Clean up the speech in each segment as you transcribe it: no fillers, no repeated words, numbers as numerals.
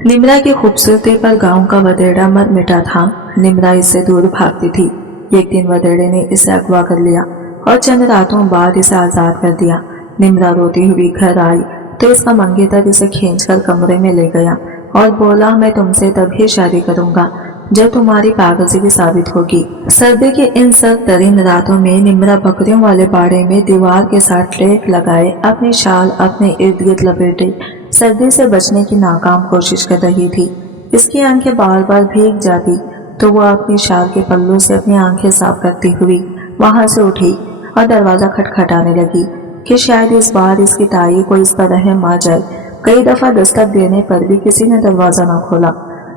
निम्रा की खूबसूरती पर गांव का वदेड़ा मर मिटा था। निम्रा इससे दूर भागती थी। एक दिन वदेड़े ने इसे अगवा कर लिया और चंद रातों बाद इसे आजाद कर दिया। निम्रा रोती हुई घर आई तो इसका मंगेतर इसे खींचकर कमरे में ले गया और बोला, मैं तुमसे तभी शादी करूंगा जब तुम्हारी पागलजी साबित होगी। सर्दी की इन सर्द तरीन रातों में निम्रा बकरियों वाले बाड़े में दीवार के साथ टेक लगाए अपनी शाल अपने इर्द गिर्द लपेटे सर्दी से बचने की नाकाम कोशिश कर रही थी। इसकी आंखें बार बार भीग जाती तो वह अपनी शाल के पल्लू से अपनी आंखें साफ करती हुई वहां से उठी और दरवाजा खटखटाने लगी कि शायद इस बार इसकी ताई को इस पर रहम आ जाए। कई दफा दस्तक देने पर भी किसी ने दरवाजा न खोला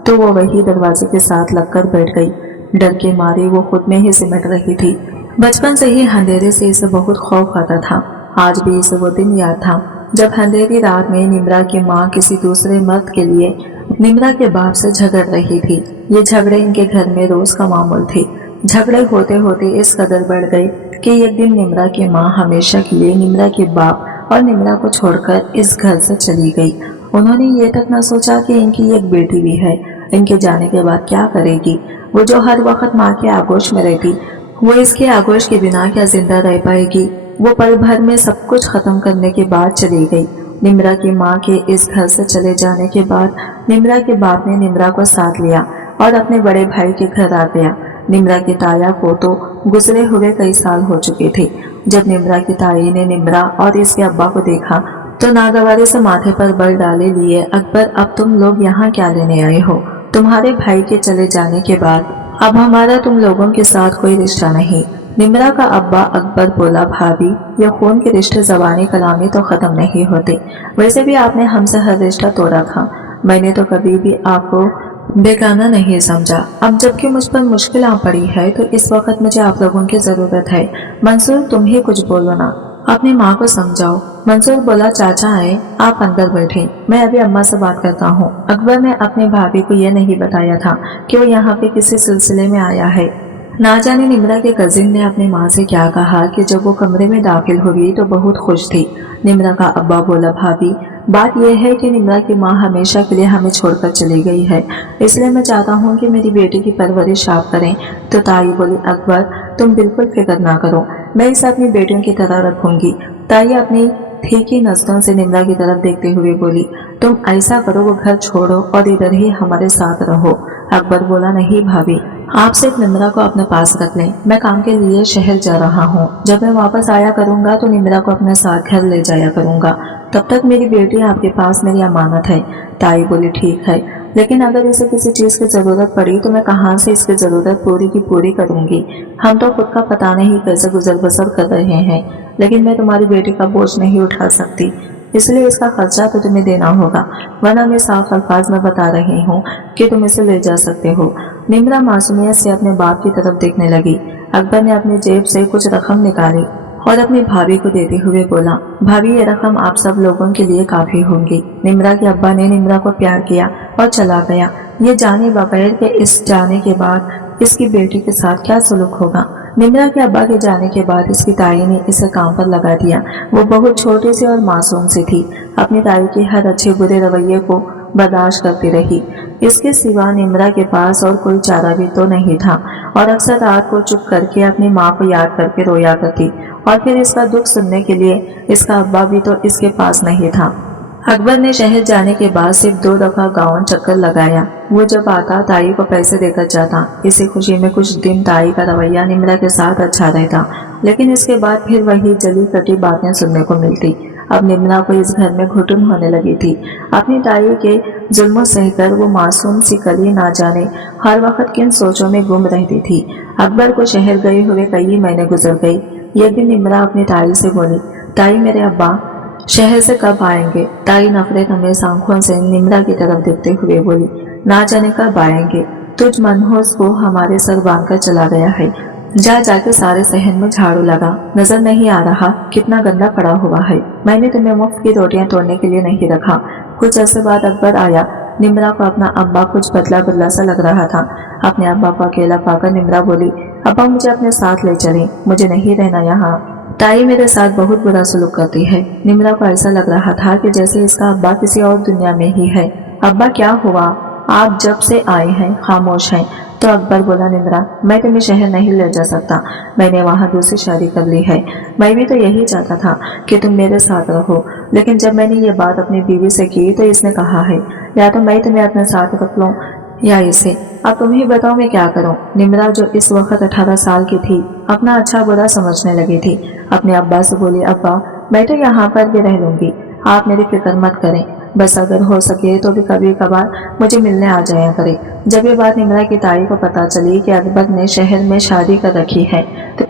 तो वो वही दरवाजे के साथ लगकर बैठ गई। डर के मारे वो खुद में ही सिमट रही थी। बचपन से ही अंधेरे से इसे बहुत खौफ आता था। आज भी इसे वो दिन याद था जब अंधेरी रात में निम्रा की माँ किसी दूसरे मर्द के लिए निम्रा के बाप से झगड़ रही थी। ये झगड़े इनके घर में रोज का मामूल थे। झगड़े होते होते इस कदर बढ़ गए कि एक दिन निम्रा की माँ हमेशा के लिए निम्रा के बाप और निम्रा को छोड़कर इस घर से चली गई। उन्होंने ये तक न सोचा कि इनकी एक बेटी भी है। इनके जाने के बाद क्या करेगी? वो जो हर वक्त माँ के आगोश में रहती, वो इसके आगोश के बिना क्या जिंदा रह पाएगी? वो पल भर में सब कुछ खत्म करने के बाद चली गई। निम्रा की माँ के इस घर से चले जाने के बाद निम्रा के बाप ने निम्रा को साथ लिया और अपने बड़े भाई के घर आ गया। निम्रा की ताया को तो गुजरे हुए कई साल हो चुके थे। जब निम्रा की ताई ने निम्रा और इसके अब्बा को देखा तो नागवारी से माथे पर बल डाले लिए, अकबर अब तुम लोग यहाँ क्या लेने आए हो? तुम्हारे भाई के चले जाने के बाद अब हमारा तुम लोगों के साथ कोई रिश्ता नहीं। निम्रा का अब्बा अकबर बोला, भाभी ये खून के रिश्ते जबानी कलामी तो खत्म नहीं होते। वैसे भी आपने हमसे हर रिश्ता तोड़ा था। मैंने तो कभी भी आपको बेगाना नहीं समझा। अब जबकि मुझ पर मुश्किल आ पड़ी है तो इस वक्त मुझे आप लोगों की जरूरत है। मंसूर तुम ही कुछ बोलो ना, अपनी माँ को समझाओ। मंसूर बोला, चाचा आए, आप अंदर बैठे, मैं अभी अम्मा से बात करता हूँ। अकबर ने अपनी भाभी को यह नहीं बताया था कि वो यहाँ पे किसी सिलसिले में आया है। ना जाने निम्रा के कजिन ने अपनी माँ से क्या कहा कि जब वो कमरे में दाखिल हुई तो बहुत खुश थी। निम्रा का अब्बा बोला, भाभी बात यह है कि निम्रा की माँ हमेशा के लिए हमें छोड़कर चली गई है, इसलिए मैं चाहता हूँ कि मेरी बेटी की परवरिश आप करें। तो ताई बोली, अकबर तुम बिल्कुल फिक्र ना करो, मैं इसे अपनी बेटियों की तरह रखूंगी। ताई अपनी फीकी नजरों से निम्रा की तरफ देखते हुए बोली, तुम ऐसा करो, वो घर छोड़ो और इधर ही हमारे साथ रहो। अकबर बोला, नहीं भाभी, आप सिर्फ निम्रा को अपने पास रख लें। मैं काम के लिए शहर जा रहा हूँ। जब मैं वापस आया करूँगा तो निम्रा को अपने साथ घर ले जाया करूँगा। तब तक मेरी बेटी आपके पास मेरी अमानत है। ताई बोली, ठीक है, लेकिन अगर इसे किसी चीज़ की ज़रूरत पड़ी तो मैं कहाँ से इसकी ज़रूरत पूरी की पूरी करूँगी? हम तो खुद का पता नहीं कैसे गुजर बसर कर रहे हैं, लेकिन मैं तुम्हारी बेटी का बोझ नहीं उठा सकती, इसलिए इसका खर्चा तो तुम्हें देना होगा, वरना मैं साफ अल्फाज में बता रही हूँ कि तुम इसे ले जा सकते हो। निम्रा मासूमियत से अपने बाप की तरफ देखने लगी। अकबर ने अपनी जेब से कुछ रकम निकाली और अपनी भाभी को देते हुए बोला, भाभी ये रकम आप सब लोगों के लिए काफी होंगी। निम्रा के अब्बा ने निम्रा को प्यार किया और चला गया, ये जाने बगैर के इस जाने के बाद इसकी बेटी के साथ क्या सलूक होगा। निम्रा के अब्बा के जाने के बाद इसकी ताई ने इसे काम पर लगा दिया। वो बहुत छोटी सी और मासूम सी थी। अपनी ताई के हर अच्छे बुरे रवैये को बर्दाश्त करती रही। इसके सिवा निम्रा के पास और कोई चारा भी तो नहीं था और अक्सर रात को चुप करके अपनी माँ को याद करके रोया करती और फिर इसका दुख सुनने के लिए इसका अब्बा भी तो इसके पास नहीं था। अकबर ने शहर जाने के बाद सिर्फ 2 दफा गाँव चक्कर लगाया। वो जब आता ताई को पैसे देकर जाता। इसी खुशी में कुछ दिन ताई का रवैया निम्रा के साथ अच्छा रहता, लेकिन इसके बाद फिर वही जली कटी बातें सुनने को मिलती। अब निम्रा को इस घर में घुटन होने लगी थी। अपनी ताई के जुल्मों सहकर वो मासूम सी कली ना जाने हर वक्त किन सोचों में गुम रहती थी। अकबर को शहर गए हुए कई महीने गुजर गई। एक दिन निम्रा अपनी ताई से बोली, ताई मेरे अब्बा शहर से कब आएंगे? ताई नफरत हमें आंखों से निम्रा की तरफ देखते हुए बोली, ना जाने कब आएंगे, तुझ मनहूस को हमारे सर बांध कर चला गया है। जाके सारे शहर में झाड़ू लगा, नजर नहीं आ रहा कितना गंदा पड़ा हुआ है। मैंने तुम्हें मुफ्त की रोटियां तोड़ने के लिए नहीं रखा। कुछ अर्से बाद अकबर आया। निम्रा को अपना अब्बा कुछ बदला बदला सा लग रहा था। अपने अब्बा को अकेला पाकर निम्रा बोली, अब्बा मुझे अपने साथ ले चले, मुझे नहीं रहना यहाँ। ताई मेरे साथ बहुत बुरा सलूक करती है। निम्रा को ऐसा लग रहा था कि जैसे इसका अब्बा किसी और दुनिया में ही है। अब्बा क्या हुआ, आप जब से आए हैं खामोश हैं। तो अकबर बोला, निम्रा मैं तुम्हें शहर नहीं ले जा सकता, मैंने वहाँ दूसरी शादी कर ली है। मैं भी तो यही चाहता था कि तुम मेरे साथ रहो, लेकिन जब मैंने ये बात अपनी बीवी से की तो इसने कहा है या तो मैं तुम्हें अपने साथ रख लूं या इसे। अब तुम ही बताओ मैं क्या करूं। निम्रा जो इस वक्त 18 साल की थी अपना अच्छा बुरा समझने लगी थी। अपने अब्बा से बोली, अब्बा मैं तो यहाँ पर भी रह लूंगी, आप मेरी फिक्र मत करें, बस अगर हो सके तो भी कभी कभार मुझे मिलने आ जाया करे। जब ये बात निम्रा की ताई को पता चली कि अकबर ने शहर में शादी कर रखी है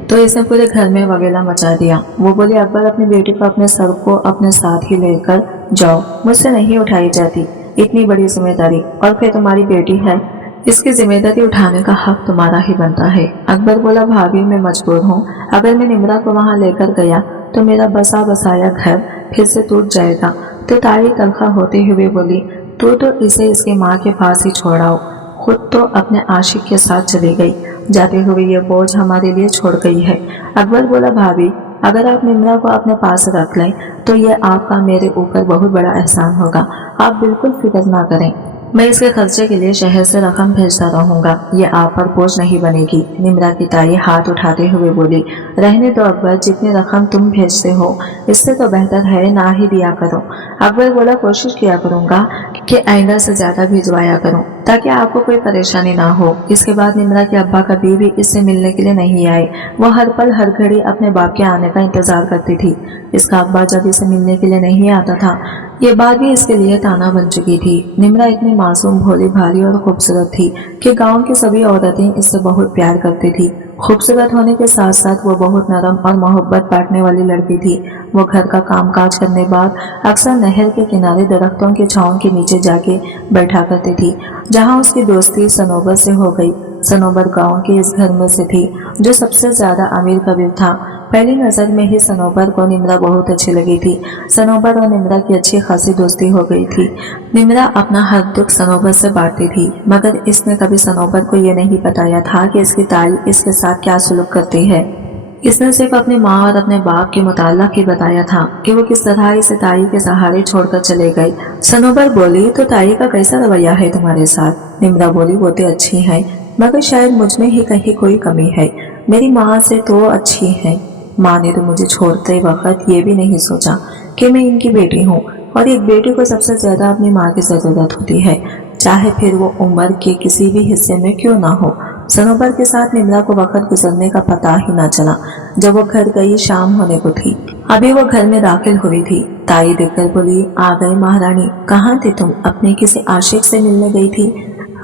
तो इसने पूरे घर में वगैला मचा दिया। वो बोली, अकबर अपनी बेटी को अपने सर को अपने साथ ही लेकर जाओ, मुझसे नहीं उठाई जाती इतनी बड़ी जिम्मेदारी, और फिर तुम्हारी बेटी है, इसकी जिम्मेदारी उठाने का हक तुम्हारा ही बनता है। अकबर बोला, भाभी मैं मजबूर हूँ, अगर मैं निम्रा को वहाँ लेकर गया तो मेरा बसा बसाया घर फिर से टूट जाएगा। तो ताई तलखा होते हुए बोली, तो इसे इसकी माँ के पास ही छोड़ाओ, खुद तो अपने आशिक के साथ चली गई, जाते हुए ये बोझ हमारे लिए छोड़ गई है। अकबर बोला, भाभी अगर आप निम्रा को अपने पास रख लें तो ये आपका मेरे ऊपर बहुत बड़ा एहसान होगा, आप बिल्कुल फिक्र ना करें, मैं इसके खर्चे के लिए शहर से रकम भेजता रहूंगा, ये आप पर बोझ नहीं बनेगी। निम्रा की ताई हाथ उठाते हुए बोली, रहने दो अकबर, जितनी रकम तुम भेजते हो इससे तो बेहतर है ना ही दिया करो। अकबर बोला, कोशिश किया करूंगा कि आइंदा से ज्यादा भिजवाया करूं ताकि आपको कोई परेशानी ना हो। इसके बाद निम्रा के अब्बा कभी भी इससे मिलने के लिए नहीं आए, वो हर पल हर घड़ी अपने बाप के आने का इंतजार करती थी। इसका अब्बा जब इसे मिलने के लिए नहीं आता था ये बात भी इसके लिए ताना बन चुकी थी। निम्रा इतनी मासूम, भोली भाली और खूबसूरत थी कि गांव की सभी औरतें इससे बहुत प्यार करती थी। खूबसूरत होने के साथ साथ वो बहुत नरम और मोहब्बत बांटने वाली लड़की थी। वो घर का कामकाज करने बाद अक्सर नहर के किनारे दरख्तों के छांव के नीचे जाके बैठा करती थी, जहाँ उसकी दोस्ती सनोबर से हो गई। सनोबर गांव के इस घर में से थी जो सबसे ज्यादा अमीर कबीर था। पहली नजर में ही सनोबर को निम्रा बहुत अच्छी लगी थी। सनोबर और निम्रा की अच्छी खासी दोस्ती हो गई थी। निम्रा अपना हर दुख सनोबर से बांटती थी, मगर इसने कभी सनोबर को ये नहीं बताया था कि इसकी ताई इसके साथ क्या सुलूक करती है। इसने सिर्फ अपनी माँ और अपने बाप के मुताल्लिक ही बताया था कि वो किस तरह इसे ताई के सहारे छोड़कर चले गए। सनोबर बोली, तो ताई का कैसा रवैया है तुम्हारे साथ? निम्रा बोली, वो तो अच्छी है, मगर शायद मुझ में ही कहीं कोई कमी है। मेरी माँ से तो अच्छी है, माँ ने तो मुझे छोड़ते वक्त ये भी नहीं सोचा कि मैं इनकी बेटी हूँ, और एक बेटी को सबसे ज्यादा अपनी माँ की जरूरत होती है, चाहे फिर वो उम्र के किसी भी हिस्से में क्यों ना हो। सनोबर के साथ निम्रा को वक्त गुजरने का पता ही ना चला। जब वो घर गई शाम होने को थी। अभी वो घर में दाखिल हुई थी। ताई देखकर बोली, आ गई महारानी, कहाँ थी तुम? अपने किसी आशिक से मिलने गई थी?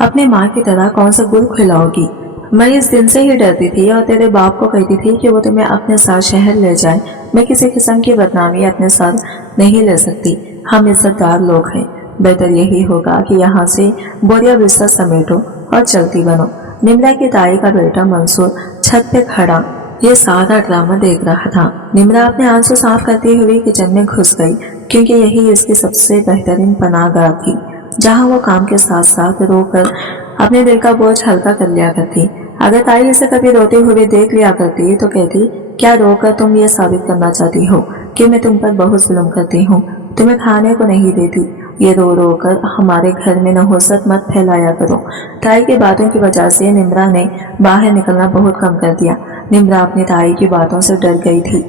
अपनी माँ की तरह कौन सा गुल खिलाओगी? मैं इस दिन से ही डरती थी और तेरे बाप को कहती थी कि वो तुम्हें अपने साथ शहर ले जाए। मैं किसी किस्म की बदनामी अपने साथ नहीं ले सकती, हम इज्जतदार लोग हैं, बेहतर यही होगा कि यहाँ से बोरिया बिस्तर समेटो और चलती बनो। निम्रा की ताई का बेटा मंसूर छत पे खड़ा ये सारा ड्रामा देख रहा था। निम्रा अपने आंसू साफ करती हुई किचन में घुस गई, क्योंकि यही इसकी सबसे बेहतरीन पनाहगाह थी, जहाँ वो काम के साथ साथ रोकर अपने दिल का बोझ हल्का कर लिया करती। अगर ताई इसे कभी रोते हुए देख लिया करती तो कहती, क्या रोकर तुम ये साबित करना चाहती हो कि मैं तुम पर बहुत जुल्म करती हूँ, तुम्हें खाने को नहीं देती, ये रो रो कर हमारे घर में नहुसत मत फैलाया करो। ताई की बातों की वजह से निम्रा ने बाहर निकलना बहुत कम कर दिया। निम्रा अपनी ताई की बातों से डर गई थी,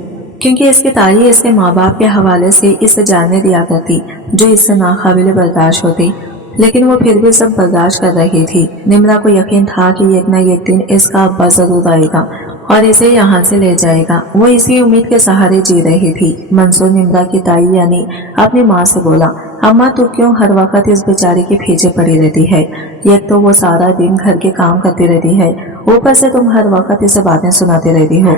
क्योंकि इसकी ताई इसके माँ बाप के हवाले से इसे जानने दिया करती जो इससे नाकाबिले बर्दाश्त होती, लेकिन वो फिर भी सब बर्दाश्त कर रही थी। निम्रा को यकीन था कि एक न एक दिन इसका अब्बा जरूर आएगा और इसे यहाँ से ले जाएगा। वो इसी उम्मीद के सहारे जी रही थी। मंसूर निम्रा की ताई यानी अपनी माँ से बोला, अम्मा तू क्यों हर वक्त इस बेचारी के पीछे पड़ी रहती है? एक तो वो सारा दिन घर के काम करती रहती है, ऊपर से तुम हर वक्त इसे बातें सुनाती रहती हो।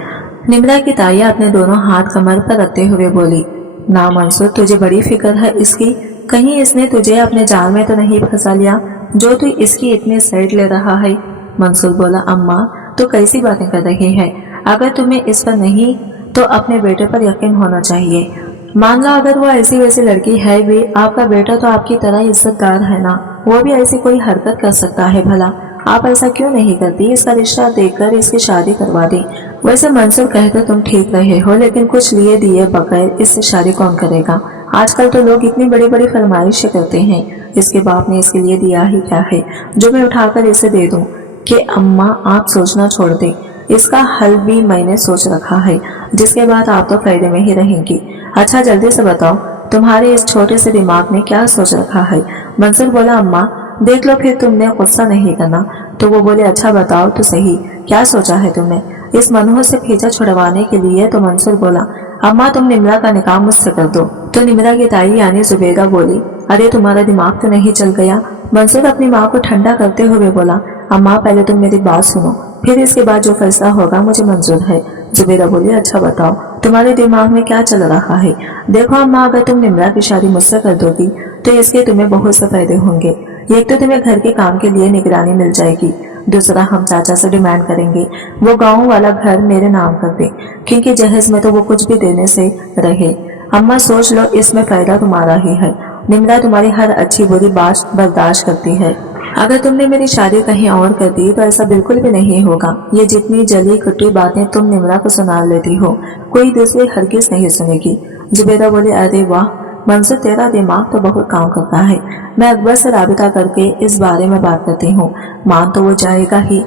निम्रा की ताई अपने दोनों हाथ कमर पर रखते हुए बोली, ना मंसूर, तुझे बड़ी फिक्र है इसकी, कहीं इसने तुझे अपने जाल में तो नहीं फंसा लिया जो तू इसकी इतनी साइड ले रहा है। मंसूर बोला, अम्मा तो कैसी बातें कर रही है? अगर तुम्हें इस पर नहीं तो अपने बेटे पर यकीन होना चाहिए। मान लो अगर वो ऐसी वैसी लड़की है भी, आपका बेटा तो आपकी तरह इज्जतदार है ना, वो भी ऐसी कोई हरकत कर सकता है भला? आप ऐसा क्यों नहीं करती? इसका रिश्ता देखकर इसकी शादी करवा दी। वैसे मंसूर कहते तुम ठीक रहे हो, लेकिन कुछ लिए दिए बगैर इससे शादी कौन करेगा? आजकल तो लोग इतनी बड़ी बड़ी फरमाइशें करते हैं। इसके बाप ने इसके लिए दिया ही क्या है जो मैं उठाकर इसे दे दूं कि अम्मा आप सोचना छोड़ दें। इसका हल भी मैंने सोच रखा है, जिसके बाद आप तो फायदे में ही रहेंगी। अच्छा जल्दी से बताओ तुम्हारे इस छोटे से दिमाग ने क्या सोच रखा है। मंसूर बोला अम्मा देख लो फिर तुमने गुस्सा नहीं करना। तो वो बोले अच्छा बताओ तो सही क्या सोचा है तुमने इस मनोहर से खींचा छुड़वाने के लिए। तो मंसूर बोला अम्मा तुम निम्रा का निकाह मुझसे कर दो। तो निम्रा की ताई यानी जुबेदा बोली अरे तुम्हारा दिमाग तो नहीं चल गया। मंसूर अपनी माँ को ठंडा करते हुए बोला अम्मा पहले तुम मेरी बात सुनो, फिर इसके बाद जो फैसला होगा मुझे मंजूर है। जुबेदा बोली अच्छा बताओ तुम्हारे दिमाग में क्या चल रहा है। देखो अम्मा अगर तुम निम्रा की शादी मुझसे कर दोगी तो इसके तुम्हें बहुत से फायदे होंगे। एक तो तुम्हें घर के काम के लिए निगरानी मिल जाएगी, दूसरा हम चाचा से डिमांड करेंगे वो गांव वाला घर मेरे नाम कर दे, क्योंकि जहेज में तो वो कुछ भी देने से रहे। अम्मा सोच लो इसमें फायदा तुम्हारा ही है। निम्रा तुम्हारी हर अच्छी बुरी बात बर्दाश्त करती है। अगर तुमने मेरी शादी कहीं और कर दी तो ऐसा बिल्कुल भी नहीं होगा। ये जितनी जली कटी बातें तुम निम्रा को सुना लेती हो कोई दूसरी हरगिज नहीं सुनेगी। जुबेदा बोली अरे वाह मंसूर तेरा दिमाग तो बहुत काम करता है। मैं अकबर से राबिता करके इस बारे में बात करती हूँ। मान तो वो जाएगा ही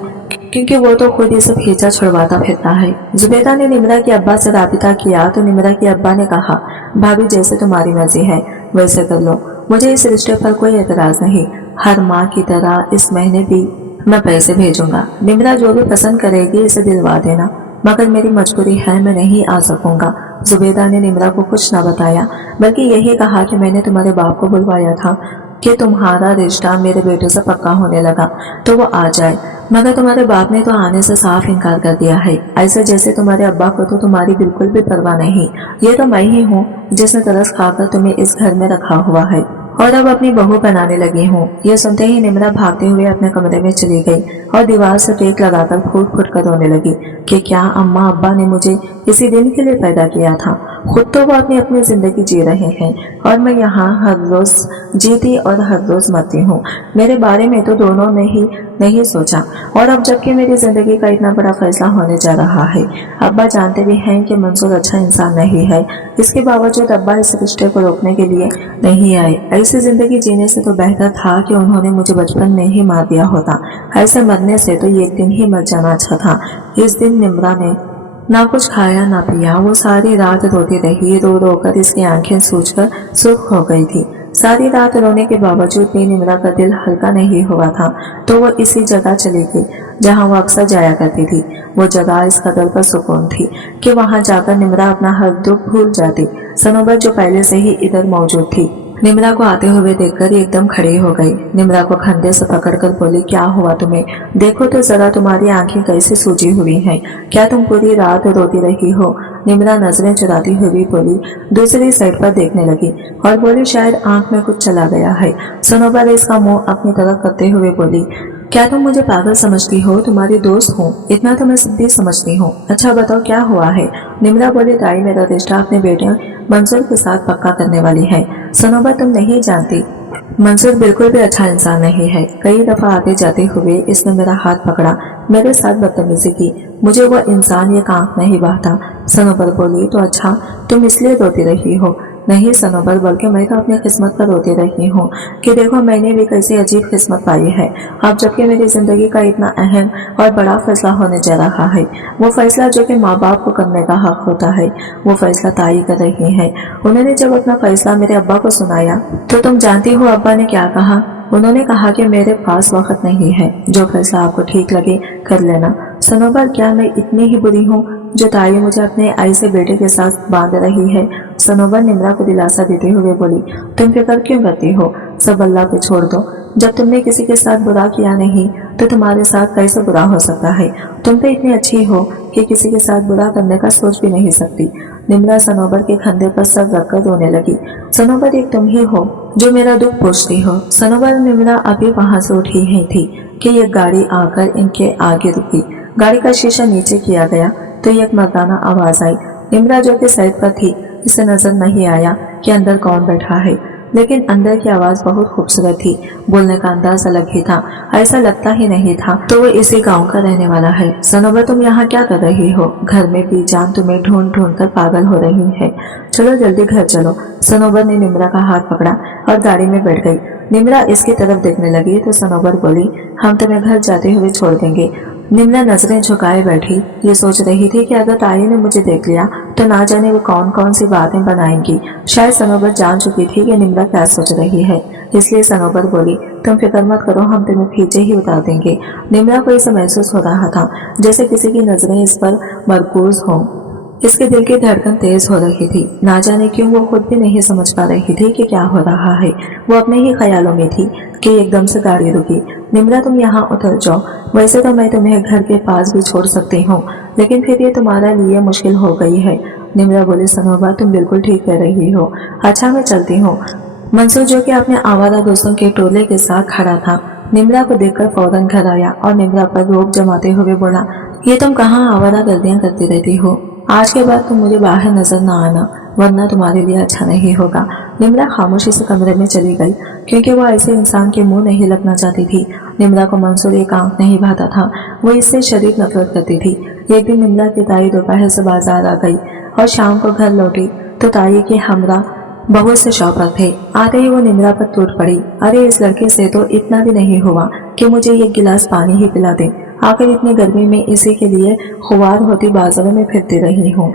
क्योंकि वो तो खुद इसे खींचा छुड़वाता फिरता है। जुबेदा ने निम्रा के अब्बा से राबिता किया तो निम्रा के अब्बा ने कहा भाभी जैसे तुम्हारी मर्जी है वैसे कर लो, मुझे इस रिश्ते पर कोई एतराज नहीं। हर माँ की तरह इस महीने भी मैं पैसे भेजूंगा। निम्रा जो भी पसंद करेगी इसे दिलवा देना, मगर मेरी मजबूरी है मैं नहीं आ सकूंगा। जुबेदा ने निम्रा को कुछ न बताया बल्कि यही कहा कि मैंने तुम्हारे बाप को बुलवाया था कि तुम्हारा रिश्ता मेरे बेटे से पक्का होने लगा तो वो आ जाए, मगर तुम्हारे बाप ने तो आने से साफ इनकार कर दिया है। ऐसे जैसे तुम्हारे अब्बा को तो तुम्हारी बिल्कुल भी परवाह नहीं। ये तो मैं ही हूँ जिसने तरस खाकर तुम्हें इस घर में रखा हुआ है और अब अपनी बहू बनाने लगी हूँ। ये सुनते ही निम्रा भागते हुए अपने कमरे में चली गई और दीवार से टेक लगाकर फूट फूट कर रोने लगी कि क्या अम्मा अब्बा ने मुझे इसी दिन के लिए पैदा किया था। खुद तो वो अपनी अपनी जिंदगी जी रहे हैं और मैं यहाँ हर रोज जीती और हर रोज मरती हूँ। मेरे बारे में तो दोनों ने ही नहीं सोचा और अब जबकि मेरी जिंदगी का इतना बड़ा फैसला होने जा रहा है। अब्बा जानते भी हैं कि मंसूर अच्छा इंसान नहीं है, इसके बावजूद अब्बा इस रिश्ते को रोकने के लिए नहीं आए। ऐसी जिंदगी जीने से तो बेहतर था कि उन्होंने मुझे बचपन में ही मार दिया होता। ऐसे मरने से तो एक दिन ही मर जाना अच्छा था। इस दिन निम्रा ने ना कुछ खाया ना पिया। वो सारी रात रोती रही, रो रो कर इसकी आंखें सूजकर सुर्ख हो गई थी। सारी रात रोने के बावजूद भी निम्रा का दिल हल्का नहीं हुआ था तो वो इसी जगह चली गई जहाँ वो अक्सर जाया करती थी। वो जगह इस कदर पर सुकून थी कि वहाँ जाकर निम्रा अपना हर दुख भूल जाती। सनोबर जो पहले से ही इधर मौजूद थी निम्रा को आते हुए देखकर एकदम खड़ी हो गई। निम्रा को कंधे से पकड़कर बोली क्या हुआ तुम्हें, देखो तो जरा तुम्हारी आंखें कैसे सूजी हुई हैं, क्या तुम पूरी रात रोती रही हो। निम्रा नजरें चुराती हुई बोली, दूसरी साइड पर देखने लगी और बोली शायद आंख में कुछ चला गया है। सनोबर इसका मुंह अपनी तरफ करते हुए बोली क्या तुम मुझे पागल समझती हो, तुम्हारी दोस्त हूँ, इतना तो मैं सिद्धि समझती हूँ। अच्छा बताओ क्या हुआ है। निम्रा बोली ताई मेरा रिश्ता अपने बेटे मंसूर के साथ पक्का करने वाली है। सनोबर तुम नहीं जानती मंसूर बिल्कुल भी अच्छा इंसान नहीं है। कई दफा आते जाते हुए इसने मेरा हाथ पकड़ा, मेरे साथ बदतमीजी की, मुझे वो इंसान ये काम नहीं बहाता। सनोबर बोली तो अच्छा तुम इसलिए रोती रही हो। नहीं सनोबर बल्कि मैं तो अपनी किस्मत पर रोती रही हूँ कि देखो मैंने भी कैसी अजीब किस्मत पाई है। अब जबकि मेरी जिंदगी का इतना अहम और बड़ा फैसला होने जा रहा है, वो फैसला जो कि माँ बाप को करने का हक होता है वो फैसला ताई कर रही है। उन्होंने जब अपना फैसला मेरे अब्बा को सुनाया तो तुम जानती हो अब्बा ने क्या कहा। उन्होंने कहा कि मेरे पास वक्त नहीं है, जो फैसला आपको ठीक लगे कर लेना। सनोबर क्या मैं इतनी ही बुरी हूँ जो ताई मुझे अपने ऐसे बेटे के साथ बांध रही है। सनोबर निम्रा को दिलासा देते हुए बोली तुम फिक्र क्यों करती हो, सब अल्लाह पे छोड़ दो। जब तुमने किसी के साथ बुरा किया नहीं तो तुम्हारे साथ कैसे बुरा हो सकता है। तुम तो इतनी अच्छी हो कि किसी के साथ बुरा करने का सोच भी नहीं सकती। निम्रा सनोबर के कंधे पर सर रखकर रोने लगी। सनोबर एक तुम ही हो जो मेरा दुख पूछती हो। सनोबर निम्रा अभी वहां से उठी ही थी कि एक गाड़ी आकर इनके आगे रुकी। गाड़ी का शीशा नीचे किया गया तो एक मर्दाना आवाज आई। निम्रा जो कि साइड पर थी इसे नजर नहीं आया कि अंदर कौन बैठा है। लेकिन अंदर की आवाज बहुत खूबसूरत थी। बोलने का अंदाज अलग ही था, ऐसा लगता ही नहीं था तो वो इसी गांव का रहने वाला है। सनोबर, तुम यहाँ क्या कर रही हो? घर में बीजान तुम्हें ढूंढ ढूंढ कर पागल हो रही है। चलो जल्दी घर चलो। सनोबर ने निम्रा का हाथ पकड़ा और गाड़ी में बैठ गई। निम्रा इसकी तरफ देखने लगी तो सनोबर बोली, हम तुम्हें घर जाते हुए छोड़ देंगे। निम्रा नजरें झुकाए बैठी, ये सोच रही थी कि अगर ताई ने मुझे देख लिया तो ना जाने वो कौन कौन सी बातें बनाएंगी। शायद सनोबर जान चुकी थी कि निम्रा क्या सोच रही है, इसलिए सनोबर बोली, तुम फिक्र मत करो, हम तुम्हें पीछे ही उतार देंगे। निम्रा को ऐसा महसूस हो रहा था जैसे किसी की नजरें इस पर मरकूज हों। इसके दिल की धड़कन तेज हो रही थी। ना जाने क्यों वो खुद भी नहीं समझ पा रही थी कि क्या हो रहा है। वो अपने ही ख्यालों में थी कि एकदम से गाड़ी रुकी। निम्रा, तुम यहाँ उतर जाओ। वैसे तो मैं तुम्हें घर के पास भी छोड़ सकती हूँ, लेकिन फिर ये तुम्हारे लिए मुश्किल हो गई है। निम्रा बोली, सनोबर तुम बिल्कुल ठीक कह रही हो। अच्छा मैं चलती हूँ। मंसूर, जो कि अपने आवारा दोस्तों के टोले के साथ खड़ा था, निम्रा को देखकर फौरन घर आया और निम्रा पर रोब जमाते हुए बोला, ये तुम कहाँ आवारा गर्दियां करती रहती हो? आज के बाद तुम मुझे बाहर नजर ना आना, वरना तुम्हारे लिए अच्छा नहीं होगा। निम्रा खामोशी से कमरे में चली गई, क्योंकि वो ऐसे इंसान के मुंह नहीं लगना चाहती थी। निम्रा को मंसूर एक आंख नहीं भाता था, वो इससे शदीद नफरत करती थी। एक दिन निम्रा की ताई दोपहर से बाजार आ गई और शाम को घर लौटी तो ताई के हमरा बहुत से शौपर थे। आते ही वो निम्रा पर टूट पड़ी, अरे इस लड़के से तो इतना भी नहीं हुआ कि मुझे एक गिलास पानी ही पिला दे। आखिर इतनी गर्मी में इसी के लिए खुवार होती बाजारों में फिरती रही हूँ।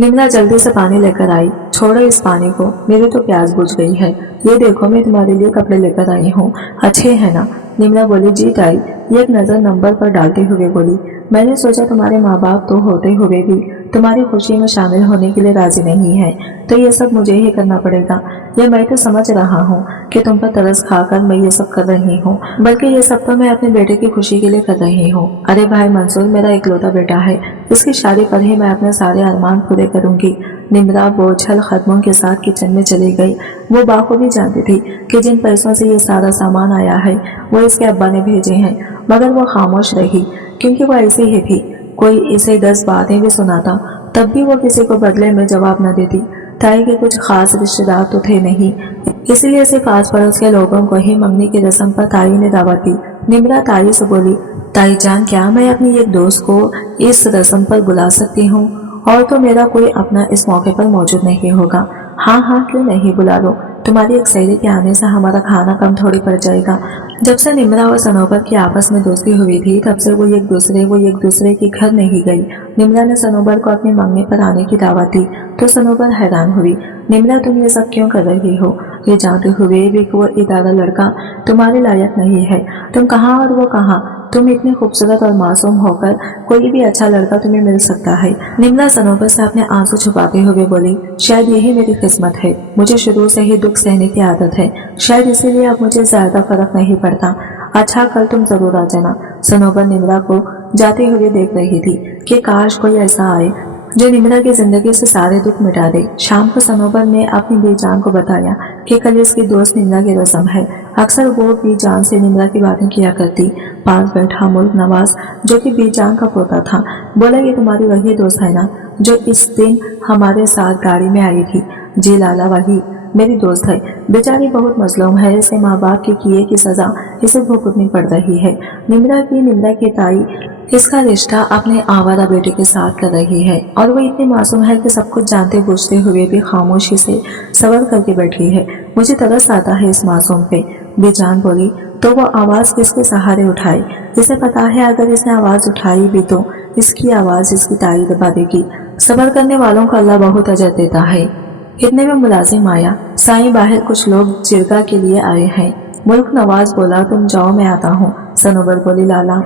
निम्रा जल्दी से पानी लेकर आई। छोड़ो इस पानी को, मेरी तो प्यास बुझ गई है। ये देखो मैं तुम्हारे लिए कपड़े लेकर आई हूँ, अच्छे हैं ना? निम्रा बोली, जी ताई। एक नजर नंबर पर डालते हुए बोली, मैंने सोचा तुम्हारे माँ बाप तो होते हुए भी तुम्हारी खुशी में शामिल होने के लिए राजी नहीं है, तो ये सब मुझे ही करना पड़ेगा। ये मैं तो समझ रहा हूँ कि तुम पर तरस खाकर मैं ये सब कर रही हूँ, बल्कि ये सब तो मैं अपने बेटे की खुशी के लिए कर रही हूँ। अरे भाई मंसूर मेरा इकलौता बेटा है, इसकी शादी पर ही मैं अपने सारे अरमान पूरे करूंगी। निम्रा बोझल कदमों के साथ किचन में चली गई। वो बाखूबी जानती थी कि जिन पैसों से ये सारा सामान आया है वो इसके अब्बा ने भेजे हैं, मगर वो खामोश रही क्योंकि वो ऐसी ही थी। कोई इसे 10 बातें भी सुनाता तब भी वो किसी को बदले में जवाब न देती। ताई के कुछ खास रिश्तेदार तो थे नहीं, इसलिए सिर्फ आस पड़ोस के लोगों को ही मंगनी की रस्म पर ताई ने दावत दी। निम्रा ताई से बोली, ताई जान क्या मैं अपनी एक दोस्त को इस रस्म पर बुला सकती हूँ? और तो मेरा कोई अपना इस मौके पर मौजूद नहीं होगा। हाँ हाँ क्यों नहीं, बुला लो। तुम्हारी एक सहेली के आने से हमारा खाना कम थोड़ी पड़ जाएगा। जब से निम्रा और सनोबर की आपस में दोस्ती हुई थी तब से वो एक दूसरे के घर नहीं गई। निम्रा ने सनोबर को अपने मंगनी पर आने की दावत दी तो सनोबर हैरान हुई। निम्रा तुम ये सब क्यों कर रही हो? ये जानते हुए भी कि वो इदारा लड़का तुम्हारे लायक नहीं है। तुम कहाँ और वो कहाँ? तुम इतनी खूबसूरत और मासूम होकर कोई भी अच्छा लड़का तुम्हें मिल सकता है। निम्रा सनोबर से अपने आंसू छुपाते हुए बोली, शायद यही मेरी किस्मत है। मुझे शुरू से ही दुख सहने की आदत है, शायद इसीलिए अब मुझे ज्यादा फर्क नहीं पड़ता। अच्छा कल तुम जरूर आ जाना। सनोबर निम्रा को जाते हुए देख रही थी कि काश कोई ऐसा आए जो निम्रा की जिंदगी से सारे दुख मिटा दे। शाम को सनोबर ने अपनी बीजान को बताया कि कल इसकी दोस्त निम्रा की रस्म है। अक्सर वो बीजान से निम्रा की बातें किया करती। पास बैठा मुल्क नवाज जो कि बीजान का पोता था बोला, ये तुम्हारी वही दोस्त है ना जो इस दिन हमारे साथ गाड़ी में आई थी? जी लाला वही मेरी दोस्त है। बेचारी बहुत मजलूम है, इसे माँ बाप के किए की सजा इसे भुगतनी पड़ रही है। निम्रा की ताई इसका रिश्ता अपने आवारा बेटे के साथ कर रही है और वो इतनी मासूम है कि सब कुछ जानते बूझते हुए भी खामोशी से सबर करके बैठी है। मुझे तरस आता है इस मासूम पे। बेजान बोली, तो वो आवाज किसके सहारे उठाए? इसे पता है अगर इसने आवाज उठाई भी तो इसकी आवाज इसकी ताई दबा देगी। सबर करने वालों को अल्लाह बहुत अजर देता है। इतने में मुलाजिम आया। साईं बाहर कुछ लोग जिरगा के लिए आए हैं। मुल्क नवाज बोला, तुम जाओ मैं आता हूँ। सनोबर बोली, लाला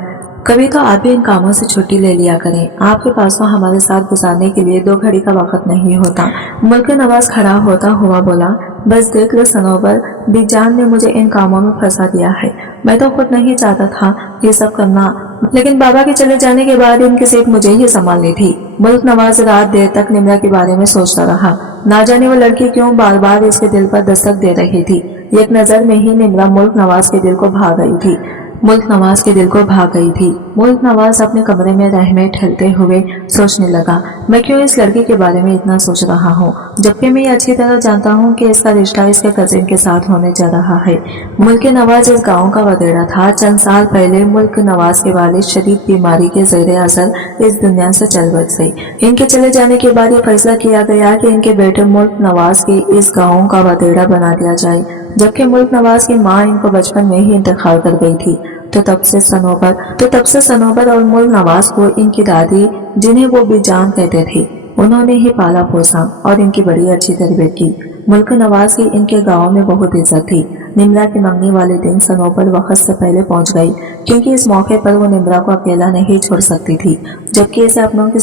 कभी तो आप भी इन कामों से छुट्टी ले लिया करें, आपके पास तो हमारे साथ गुजारने के लिए 2 घड़ी का वक्त नहीं होता। मुल्क नवाज खड़ा होता हुआ बोला, बस देख लो सनोबर, बीजान ने मुझे इन कामों में फंसा दिया है। मैं तो खुद नहीं चाहता था ये सब करना, लेकिन बाबा के चले जाने के बाद इनकी सीट मुझे ही संभालनी थी। मुल्क नवाज रात देर तक निम्रा के बारे में सोचता रहा। ना जाने वो लड़की क्यों बार बार इसके दिल पर दस्तक दे रही थी। एक नजर में ही निम्रा मुल्क नवाज के दिल को भा गई थी। मुल्क नवाज के दिल को भाग गई थी। मुल्क नवाज अपने कमरे में रहमे ठहरते हुए सोचने लगा, मैं क्यों इस लड़की के बारे में इतना सोच रहा हूँ, जबकि मैं ये अच्छी तरह जानता हूँ कि इसका रिश्ता इसके कजिन के साथ होने जा रहा है। मुल्क नवाज इस गाँव का वदेड़ा था। चंद साल पहले मुल्क नवाज के वालिद शदीद बीमारी के ज़ेरे असर इस दुनिया से चल बसे। इनके चले जाने के बाद ये फैसला किया गया कि इनके बेटे मुल्क नवाज के इस गाँव का वदेड़ा बना दिया जाए, जबकि मुल्क नवाज की माँ इनको बचपन में ही इंतकाल कर गई थी। तो तब से सनोबर और मुल्क नवाज को इनकी दादी, जिन्हें वो बेजान कहते थे, उन्होंने ही पाला पोसा और इनकी बड़ी अच्छी तरबियत की। मुल्क नवाज की इनके गांव में बहुत इज्जत थी। निम्रा की मंगनी वाले दिन सनोबर वक्त से पहले पहुंच गई, क्योंकि इस मौके पर वो निम्रा को अकेला नहीं छोड़ सकती थी, जबकि इसे अपनों की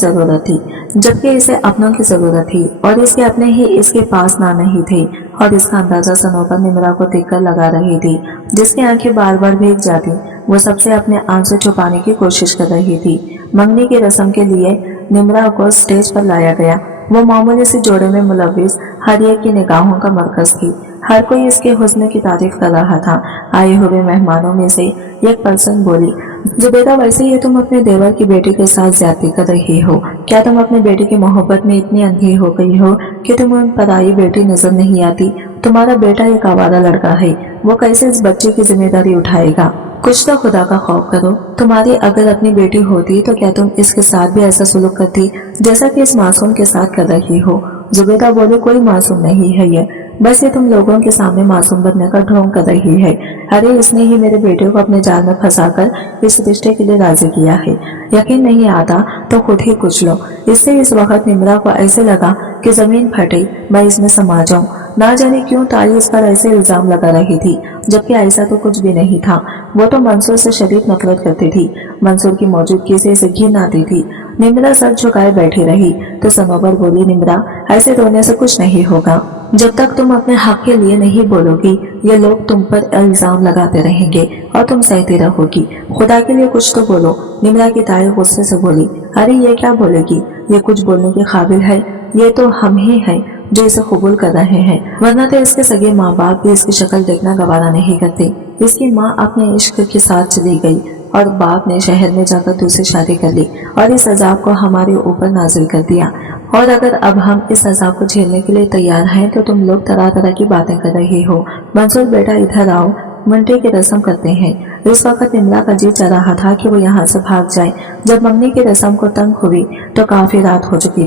जरूरत थी और इसके अपने ही इसके पास ना नहीं थे। और इसका अंदाजा सनोबर निम्रा को देखकर लगा रही थी, जिसकी आंखें बार बार भीग जाती। वो सबसे अपने आंसू छुपाने की कोशिश कर रही थी। मंगनी की रस्म के लिए निम्रा को स्टेज पर लाया गया। वो मामूली से जोड़े में मुलविस हर एक की निगाहों का मरकज थी। हर कोई इसके हुस्न की तारीफ कर रहा था। आए हुए मेहमानों में से एक पर्सन बोली, जुबैदा, वैसे ये तुम अपने देवर की बेटी के साथ ज्यादती कर रही हो। क्या तुम अपने बेटी की मोहब्बत में इतनी अंधी हो गई हो कि तुम उन पराई बेटी नजर नहीं आती? तुम्हारा बेटा एक आवारा लड़का है, वो कैसे इस बच्चे की जिम्मेदारी उठाएगा? कुछ तो खुदा का खौफ करो। तुम्हारी अगर अपनी बेटी होती तो क्या तुम इसके साथ भी ऐसा सुलूक करती जैसा कि इस मासूम के साथ कर रही हो? जुबैदा बोली, कोई मासूम नहीं है ये, बस ये तुम लोगों के सामने मासूम बनने का ढोंग कर रही है। अरे इसने ही मेरे बेटे को अपने जाल में फंसाकर इस रिश्ते के लिए राजी किया है। यकीन नहीं आता तो खुद ही कुछ लो। इससे इस वक्त निम्रा को ऐसे लगा कि जमीन फटे, मैं इसमें समा जाऊं। ना जाने क्यों ताई इस पर ऐसे इल्जाम लगा रही थी, जबकि ऐसा तो कुछ भी नहीं था। वो तो मंसूर से शदीद नफरत करती थी। मंसूर की मौजूदगी से इसे घिन आती थी। निम्रा सर झुकाए बैठी रही तो सनोबर बोली, निम्रा, ऐसे रोने से कुछ नहीं होगा। जब तक तुम अपने हक के लिए नहीं बोलोगी, ये लोग तुम पर इल्जाम लगाते रहेंगे और तुम सहती रहोगी। खुदा के लिए कुछ तो बोलो। निम्रा की ताई गुस्से से बोली, अरे ये क्या बोलेगी? ये कुछ बोलने के काबिल है? ये तो हम ही हैं जो इसे कबूल कर रहे हैं, वरना तो इसके सगे माँ बाप भी इसकी शक्ल देखना गवारा नहीं करते। इसकी माँ अपने इश्क के साथ चली गई और बाप ने शहर में जाकर दूसरी शादी कर ली और इस अजाब को हमारे ऊपर नाजिल कर दिया। और अगर अब हम इस अजाब को झेलने के लिए तैयार हैं तो तुम लोग तरह तरह की बातें कर रही हो। मंसूर बेटा इधर आओ, मंटे की रस्म करते हैं। इस वक्त निम्रा का जी चाह रहा था कि वो यहाँ से भाग जाए। जब मंगनी की रस्म को तंग हुई तो काफी रात हो चुकी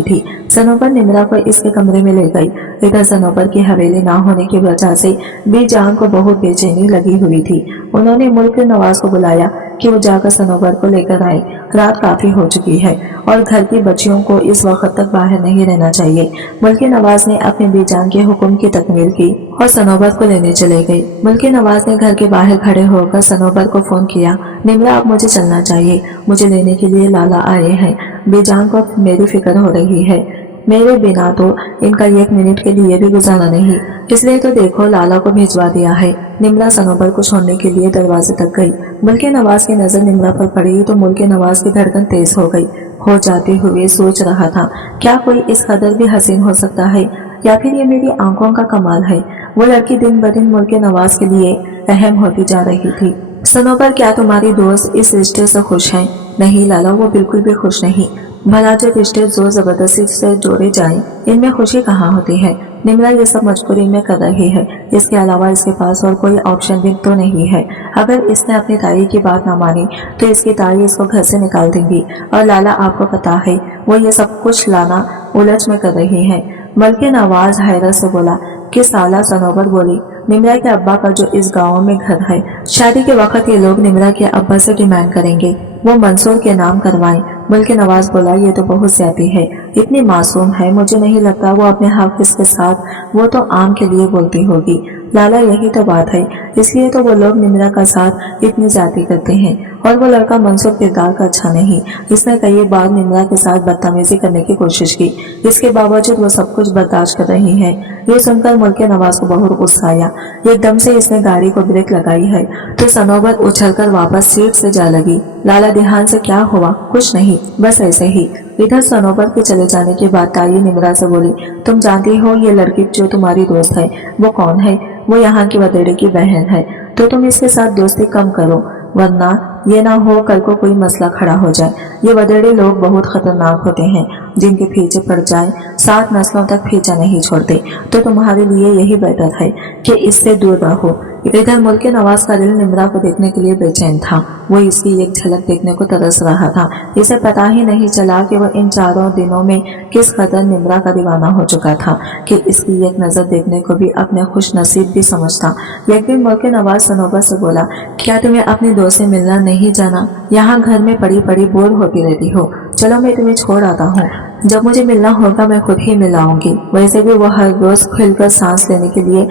थी। सनोबर निम्रा को इसके कमरे में ले गई। इधर सनोबर की हवेली ना होने की वजह से बीजान को बहुत बेचैनी लगी हुई थी। उन्होंने मुल्क नवाज को बुलाया कि वो जाकर सनोबर को लेकर आए। रात काफी हो चुकी है और घर की बच्चियों को इस वक्त तक बाहर नहीं रहना चाहिए। मुल्क नवाज ने अपने बीजान के हुक्म की तकमील की और सनोबर को लेने चले गए। मुल्क नवाज ने घर के बाहर खड़े होकर सनोबर को फोन किया, निम्रा, अब मुझे चलना चाहिए। मुझे लेने के लिए लाला आए हैं। बीजान को मेरी फिक्र हो रही है। मेरे बिना तो इनका एक मिनट के लिए भी गुजारा नहीं, इसलिए तो देखो लाला को भिजवा दिया है। निम्रा सनोबर को छोड़ने के लिए दरवाजे तक गई। मुल्क नवाज की नजर निम्रा पर पड़ी तो मुल्क नवाज की धड़कन तेज हो गई। हो जाते हुए सोच रहा था, क्या कोई इस कदर भी हसीन हो सकता है या फिर ये मेरी आंखों का कमाल है? वो लड़की दिन ब दिन मुल्क नवाज के लिए अहम होती जा रही थी। सनोबर, क्या तुम्हारी दोस्त इस रिश्ते से खुश है? नहीं लाला, वो बिल्कुल भी खुश नहीं। भला जो रिश्ते जोर जबरदस्ती से जोड़े जाएं, इनमें खुशी कहाँ होती है? निम्रा ये सब मजबूरी में कर रही है। इसके अलावा इसके पास और कोई ऑप्शन भी तो नहीं है। अगर इसने अपनी ताई की बात ना मानी तो इसकी ताई इसको घर से निकाल देंगी। और लाला, आपको पता है वो ये सब कुछ लाना उलझ में कर रही है। मुल्क नवाज हैरत से बोला कि साला। सनोबर बोली, निम्रा के अब्बा का जो इस गांव में घर है, शादी के वक्त ये लोग निम्रा के अब्बा से डिमांड करेंगे वो मंसूर के नाम करवाएं। मुल्क नवाज बोला, ये तो बहुत ज्यादा है। इतनी मासूम है, मुझे नहीं लगता वो अपने हाफिज के साथ वो तो आम के लिए बोलती होगी। लाला, यही तो बात है, इसलिए तो वो लोग निम्रा का साथ इतनी ज्यादती करते हैं और वो लड़का मंसूर किरदार का अच्छा नहीं। इसने कई बार निम्रा के साथ बदतमीजी करने की कोशिश की, इसके बावजूद वो सब कुछ बर्दाश्त कर रही है। ये सुनकर मुल्क नवाज को बहुत गुस्सा आया। एकदम से इसने गाड़ी को ब्रेक लगाई है तो सनोबर उछलकर वापस सीट से जा लगी। लाला ध्यान से क्या हुआ? कुछ नहीं, बस ऐसे ही। इधर सनोबर के चले जाने के बाद ताई निम्रा से बोली, तुम जानती हो ये लड़की जो तुम्हारी दोस्त है वो कौन है? वो यहाँ की वदेड़े की बहन है, तो तुम इसके साथ दोस्ती कम करो, वरना ये ना हो कल को कोई मसला खड़ा हो जाए। ये वदेड़े लोग बहुत खतरनाक होते हैं, जिनके पीछे पड़ जाए 7 नस्लों तक पीछा नहीं छोड़ते। तो तुम्हारे लिए यही बेहतर है कि इससे दूर रहो। इधर मुल्क नवाज का दिल निम्रा को देखने के लिए बेचैन था। वो इसकी एक झलक देखने को तरस रहा था। इसे पता ही नहीं चला कि वो इन 4 दिनों में किस कदर निम्रा का दीवाना हो चुका था कि इसकी एक नजर देखने को भी अपने खुश नसीब भी समझता। एक दिन मुल्क नवाज सनोबर से बोला, क्या तुम्हें अपनी दोस्त से मिलना नहीं जाना? यहाँ घर में पड़ी पड़ी बोर होती रहती हो। चलो मैं तुम्हें छोड़ आता हूँ, जब मुझे मिलना होगा मैं खुद ही मिल आऊंगी। वैसे भी वो हर रोज खुलकर सांस लेने के लिए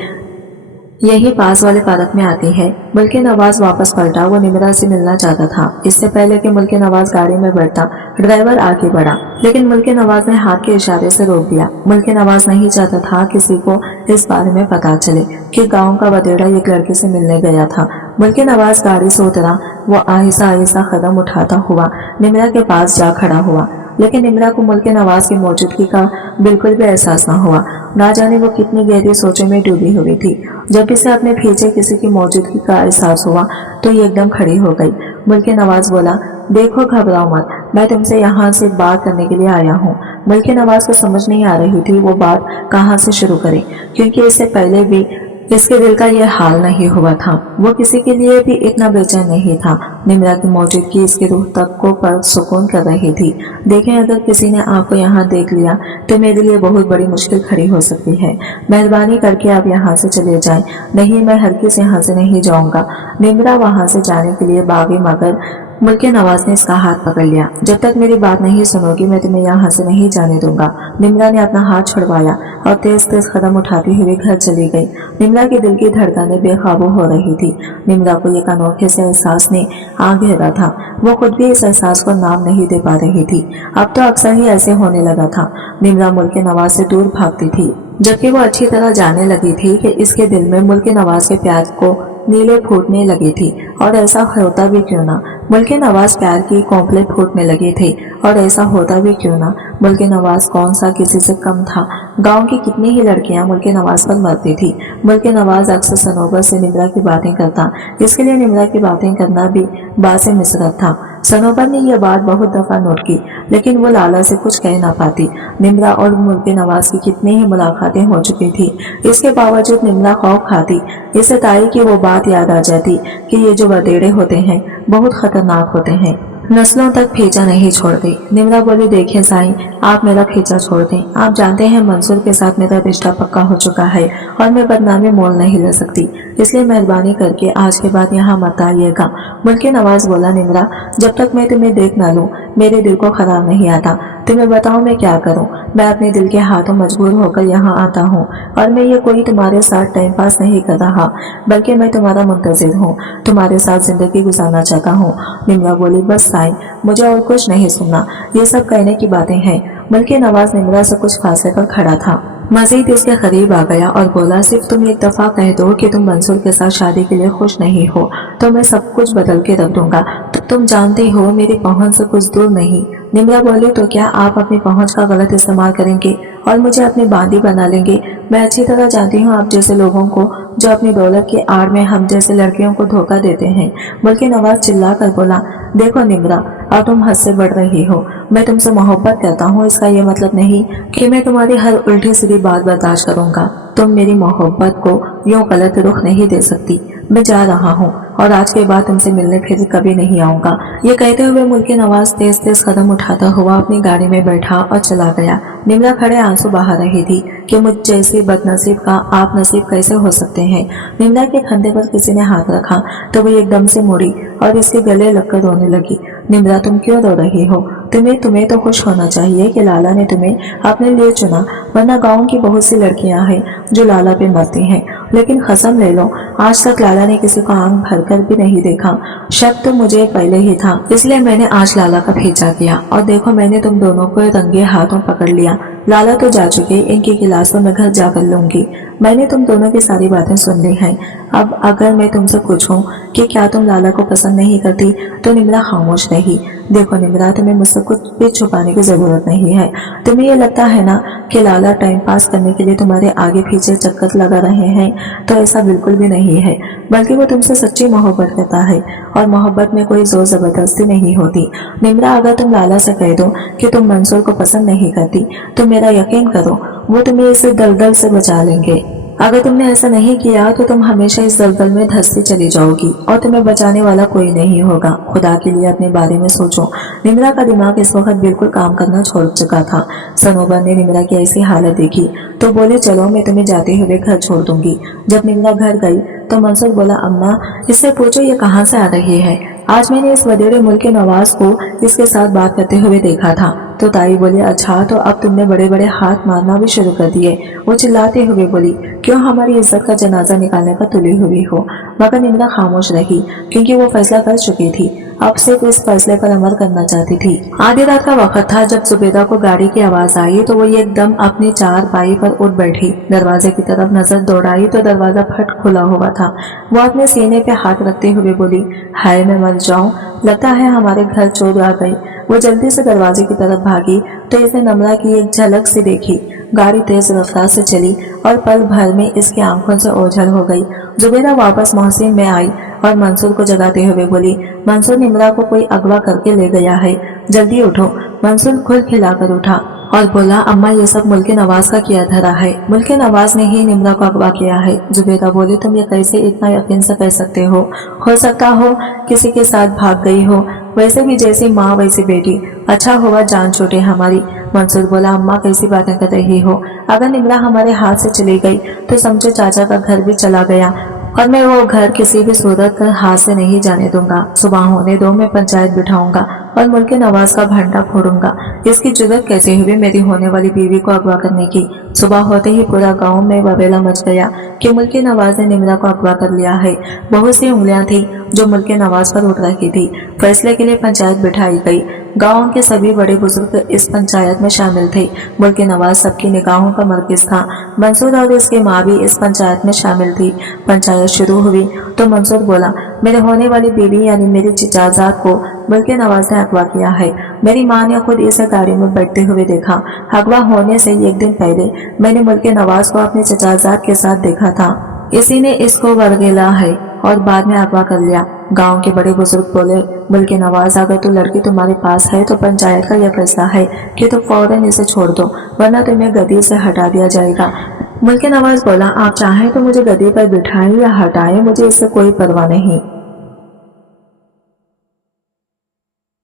यही पास वाले पार्क में आती है। मुल्क नवाज वापस पलटा। वो निम्रा से मिलना चाहता था। इससे पहले कि मुल्क नवाज गाड़ी में बैठता, ड्राइवर आगे बढ़ा, लेकिन मुल्क नवाज ने हाथ के इशारे से रोक दिया। मुल्क नवाज नहीं चाहता था किसी को इस बारे में पता चले कि गांव का वदेड़ा एक लड़के से मिलने गया था। मुल्क नवाज गाड़ी से उतरा। वो आहिस्ता आहिस्ता कदम उठाता हुआ निम्रा के पास जा खड़ा हुआ, लेकिन निम्रा को मुल्क नवाज की मौजूदगी का बिल्कुल भी एहसास न हुआ। ना जाने वो कितनी गहरी सोचों में डूबी हुई थी। जब इसे अपने पीछे किसी की मौजूदगी का एहसास हुआ तो ये एकदम खड़ी हो गई। मुल्क नवाज बोला, देखो घबराओ मत, मैं तुमसे यहाँ से बात करने के लिए आया हूँ। मुल्क नवाज को समझ नहीं आ रही थी वो बात कहाँ से शुरू करे, क्योंकि इससे पहले भी इसके दिल का यह हाल नहीं हुआ था। वो किसी के लिए भी इतना बेचैन नहीं था। निम्रा की मौजूदगी इसकी रूह तक को पर सुकून कर रही थी। देखें, अगर किसी ने आपको यहाँ देख लिया तो मेरे लिए बहुत बड़ी मुश्किल खड़ी हो सकती है। मेहरबानी करके आप यहाँ से चले जाएं, नहीं मैं हरगिज़ यहाँ से नहीं जाऊँगा। निम्रा वहाँ से जाने के लिए भागी, मगर मुल्क नवाज ने इसका हाथ पकड़ लिया। जब तक मेरी बात नहीं सुनोगी मैं तुम्हें यहाँ से नहीं जाने दूंगा। निम्रा ने अपना हाथ छुड़वाया और तेज तेज कदम उठाती हुई घर चली गई। निम्रा के दिल की धड़कनें बेकाबू हो रही थी। निम्रा को एक अनोखे से एहसास ने आ घेरा था। वो खुद भी इस एहसास को नाम नहीं दे पा रही थी। अब तो अक्सर ही ऐसे होने लगा था। निम्रा मुल्क नवाज से दूर भागती थी, जबकि वो अच्छी तरह जानने लगी थी कि इसके दिल में मुल्क नवाज के प्यार को नीले फूटने लगी थी। और ऐसा होता भी क्यों ना, मुल्क नवाज प्यार की कोंपले फूटने लगे थे। और ऐसा होता भी क्यों ना, मुल्क नवाज कौन सा किसी से कम था। गांव की कितनी ही लड़कियां मुल्क नवाज पर मरती थी। मुल्क नवाज अक्सर सनोबर से निम्रा की बातें करता, इसके लिए निम्रा की बातें करना भी बासे मिसरत था। सनोबर ने यह बात बहुत दफा नोट की, लेकिन वो लाला से कुछ कह ना पाती। निम्रा और मुल्क नवाज की कितनी ही मुलाकातें हो चुकी थी, इसके बावजूद निम्रा खौफ खाती। इसे ताई की वो बात याद आ जाती कि ये जो वदेड़े होते हैं बहुत खतरनाक होते हैं, नस्लों तक पीछा नहीं छोड़ते। निम्रा बोली, देखें साईं, आप मेरा पीछा छोड़ दें। आप जानते हैं मंसूर के साथ मेरा रिश्ता पक्का हो चुका है और मैं बदनामी मोल नहीं ले सकती, इसलिए मेहरबानी करके आज के बाद यहाँ मत आइएगा। मुल्क नवाज बोला, निम्रा, जब तक मैं तुम्हें देख ना लूं मेरे दिल को खराब नहीं आता। तुम्हें बताओ मैं क्या करूं? मैं अपने दिल के हाथों मजबूर होकर यहाँ आता हूँ, और मैं ये कोई तुम्हारे साथ टाइम पास नहीं कर रहा, बल्कि मैं तुम्हारा मुंतजिर हूँ, तुम्हारे साथ जिंदगी गुजारना चाहता हूँ। निम्रा बोली, बस साईं, मुझे और कुछ नहीं सुनना, ये सब कहने की बातें हैं। मुल्क नवाज निम्रा से कुछ फासले पर खड़ा था, मजीद इसके करीब आ गया और बोला, सिर्फ तुम एक दफा कह दो कि तुम मंसूर के साथ शादी के लिए खुश नहीं हो तो मैं सब कुछ बदल के रख दूंगा। तो तुम जानते हो मेरी पहुंच से कुछ दूर नहीं। निम्रा बोली, तो क्या आप अपनी पहुंच का गलत इस्तेमाल करेंगे और मुझे अपनी बांदी बना लेंगे? मैं अच्छी तरह जानती हूँ आप जैसे लोगों को, जो अपनी दौलत की आड़ में हम जैसे लड़कियों को धोखा देते हैं। मुल्क नवाज चिल्ला कर बोला, देखो निम्रा, अब तुम हद से बढ़ रही हो। मैं तुमसे मोहब्बत करता हूँ, इसका ये मतलब नहीं कि मैं तुम्हारी हर उल्टी सीधी बात बर्दाश्त करूंगा। तुम मेरी मोहब्बत को यूं गलत रुख नहीं दे सकती। मैं जा रहा हूँ और आज के बाद तुमसे मिलने फिर कभी नहीं आऊंगा। ये कहते हुए मुल्क नवाज तेज तेज कदम उठाता हुआ अपनी गाड़ी में बैठा और चला गया। निम्रा खड़े आंसू बहा रही थी कि मुझ जैसे बदनसीब का आप नसीब कैसे हो सकते हैं। निम्रा के कंधे पर किसी ने हाथ रखा तो वो एकदम से मुड़ी और इसके गले लगकर रोने लगी। निम्रा, तुम क्यों रो रही हो? तुम्हें तो खुश होना चाहिए कि लाला ने तुम्हें अपने लिए चुना, वरना गांव की बहुत सी लड़कियां हैं जो लाला पे मरती हैं। लेकिन कसम ले लो, आज तक लाला ने किसी को आंख भरकर भी नहीं देखा। शक तो मुझे पहले ही था, इसलिए मैंने आज लाला का पीछा किया। और देखो, मैंने तुम दोनों को रंगे हाथों पकड़ लिया। लाला तो जा चुके, इनकी क्लास तो मैं घर जाकर लूंगी। मैंने तुम दोनों की सारी बातें सुन ली हैं। अब अगर मैं तुमसे पूछूं कि क्या तुम लाला को पसंद नहीं करती, तो निम्रा खामोश रही। देखो निम्रा, तुम्हें मुझसे कुछ भी छुपाने की जरूरत नहीं है। तुम्हें ये लगता है ना कि लाला टाइम पास करने के लिए तुम्हारे आगे पीछे चक्कर लगा रहे हैं, तो ऐसा बिल्कुल भी नहीं है। बल्कि वो तुमसे सच्ची मोहब्बत करता है, और मोहब्बत में कोई जोर जबरदस्ती नहीं होती। निम्रा, अगर तुम लाला से कह दो कि तुम मंसूर को पसंद नहीं करती, तो मेरा यकीन करो, वो तुम्हें इस दलदल से बचा लेंगे। अगर तुमने ऐसा नहीं किया तो तुम हमेशा इस दलदल में धंसती चली जाओगी, और तुम्हें बचाने वाला कोई नहीं होगा। खुदा के लिए अपने बारे में सोचो। निम्रा का दिमाग इस वक्त बिल्कुल काम करना छोड़ चुका था। सनोबर ने निम्रा की ऐसी हालत देखी तो बोले, चलो मैं तुम्हें जाते हुए घर छोड़ दूंगी। जब निम्रा घर गई तो मंसूर बोला, अम्मा, इससे पूछो ये कहाँ से आ रही है। आज मैंने इस वडेरे मुल्क के नवाज को इसके साथ बात करते हुए देखा था। तो ताई बोली, अच्छा, तो अब तुमने बड़े बड़े हाथ मारना भी शुरू कर दिए। वो चिल्लाते हुए बोली, क्यों हमारी इज्जत का जनाजा निकालने पर तुली हुई हो। मगर निम्रा खामोश रही, क्योंकि वो फैसला कर चुकी थी। अब सिर्फ इस फैसले पर अमल करना चाहती थी। आधी रात का वक्त था जब जुबेदा को गाड़ी की आवाज आई तो वो एकदम अपनी चारपाई पर उठ बैठी। दरवाजे की तरफ नजर दौड़ाई तो दरवाजा फट खुला हुआ था। वो अपने सीने पे हाथ रखते हुए बोली, हाय मैं मर जाऊं, लगता है हमारे घर चोर आ गई। वो जल्दी से दरवाजे की तरफ भागी तो इसने नम्रा की एक झलक सी देखी। गाड़ी तेज रफ्तार से चली और पल भर में इसकी आंखों से ओझल हो गई। जुबेदा वापस मोहसिन में आई और मंसूर को जगाते हुए बोली, मंसूर, निम्रा को कोई अगवा करके ले गया है, जल्दी उठो। मंसूर खुद खिलाकर उठा और बोला, अम्मा, ये सब मुल्क नवाज का किया धरा है। मुल्क नवाज ने ही निम्रा को अगवा किया है। जुबेदा बोली, तुम ये कैसे इतना यकीन से कह सकते हो सकता हो किसी के साथ भाग गई हो। वैसे भी जैसी माँ वैसी बेटी, अच्छा हुआ जान छूटे हमारी। मंसूर बोला, अम्मा कैसी बातें कर रही हो। अगर निम्रा हमारे हाथ से चली गई तो समझो चाचा का घर भी चला गया, और मैं वो घर किसी भी सूरत कर हाथ से नहीं जाने दूंगा। सुबह होने दो, मैं पंचायत बिठाऊंगा और मुल्क नवाज का भंडा फोड़ूंगा। इसकी जुर्रत कैसे हुई मेरी होने वाली बीवी को अगवा करने की। सुबह होते ही पूरा गांव में बवेला मच गया कि मुल्क नवाज ने निम्रा को अगवा कर लिया है। बहुत सी उंगलियां थी जो मुल्क नवाज पर उठ रही थी। फैसले के लिए पंचायत बिठाई गई। गांव के सभी बड़े बुजुर्ग इस पंचायत में शामिल थे। मुल्क नवाज सबकी निगाहों का मरकज था। मंसूर और इसकी माँ भी इस पंचायत में शामिल थी। पंचायत शुरू हुई तो मंसूर बोला, मेरे होने वाली बीवी यानी मेरी चचाजाद को मुल्क नवाज ने अगवा किया है। मेरी माँ ने खुद इसे गाड़ी में बैठते हुए देखा। अगवा होने से एक दिन पहले मैंने मुल्क नवाज को अपने चचाजाद के साथ देखा था। इसी ने इसको वरगेला है और बाद में अगवा कर लिया। गांव के बड़े बुजुर्ग बोले, मुल्क नवाज, अगर तो लड़की तुम्हारे पास है तो पंचायत का यह फैसला है कि तुम फौरन इसे छोड़ दो, वरना तुम्हें गद्दी से हटा दिया जाएगा। मुल्क नवाज बोला, आप चाहें तो मुझे गद्दी पर बिठाएं या हटाएं, मुझे इससे कोई परवाह नहीं।